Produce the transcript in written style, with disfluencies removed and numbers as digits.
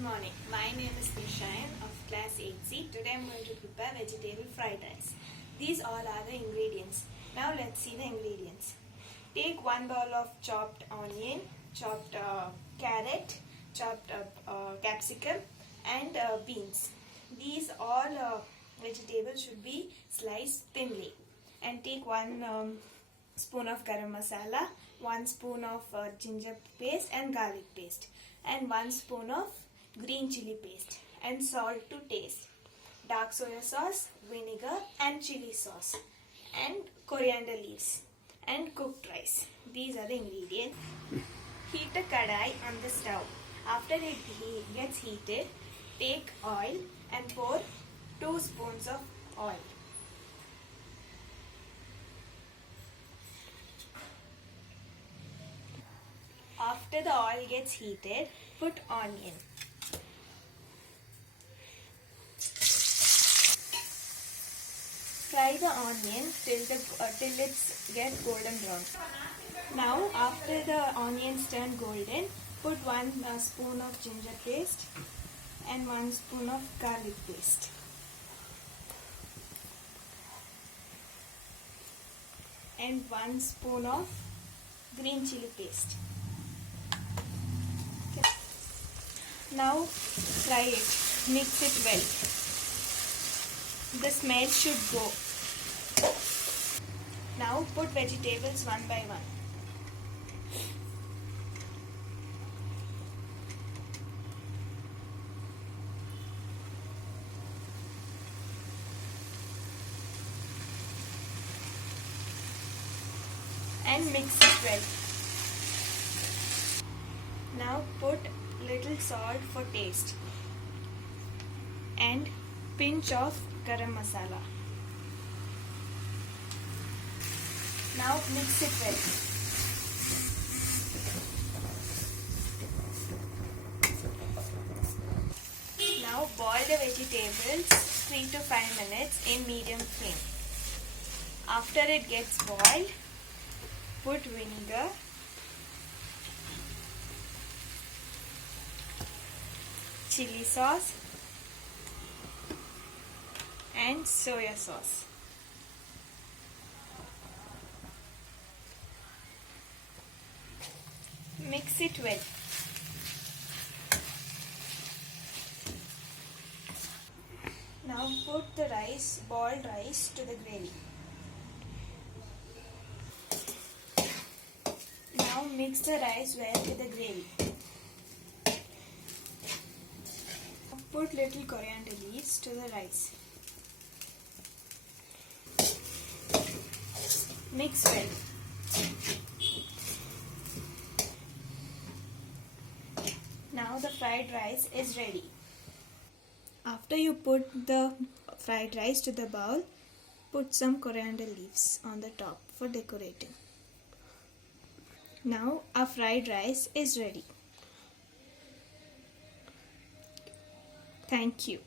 Good morning. My name is Nishayan of class 8C. Today I am going to prepare vegetable fried rice. These all are the ingredients. Now let's see the ingredients. Take 1 bowl of chopped onion, chopped carrot, chopped capsicum and beans. These all vegetables should be sliced thinly. And take 1 spoon of garam masala, 1 spoon of ginger paste and garlic paste, and 1 spoon of green chili paste, and salt to taste, dark soya sauce, vinegar and chili sauce, and coriander leaves, and cooked rice. These are the ingredients. Heat a kadai on the stove. After it gets heated, take oil and pour 2 spoons of oil. After the oil gets heated, put onion. Fry the onion till it gets golden brown. Now, after the onions turn golden, put 1 spoon of ginger paste and 1 spoon of garlic paste. And 1 spoon of green chili paste. Now fry it, mix it well. The smell should go. Now put vegetables one by one. And mix it well. Now put little salt for taste and pinch of garam masala. Now mix it well. Now boil the vegetables 3 to 5 minutes in medium flame. After it gets boiled, put vinegar, chili sauce and soya sauce. Mix it well. Now put the boiled rice to the gravy. Now mix the rice well with the gravy. Put little coriander leaves to the rice. Mix well. Now the fried rice is ready. After you put the fried rice to the bowl, put some coriander leaves on the top for decorating. Now our fried rice is ready. Thank you.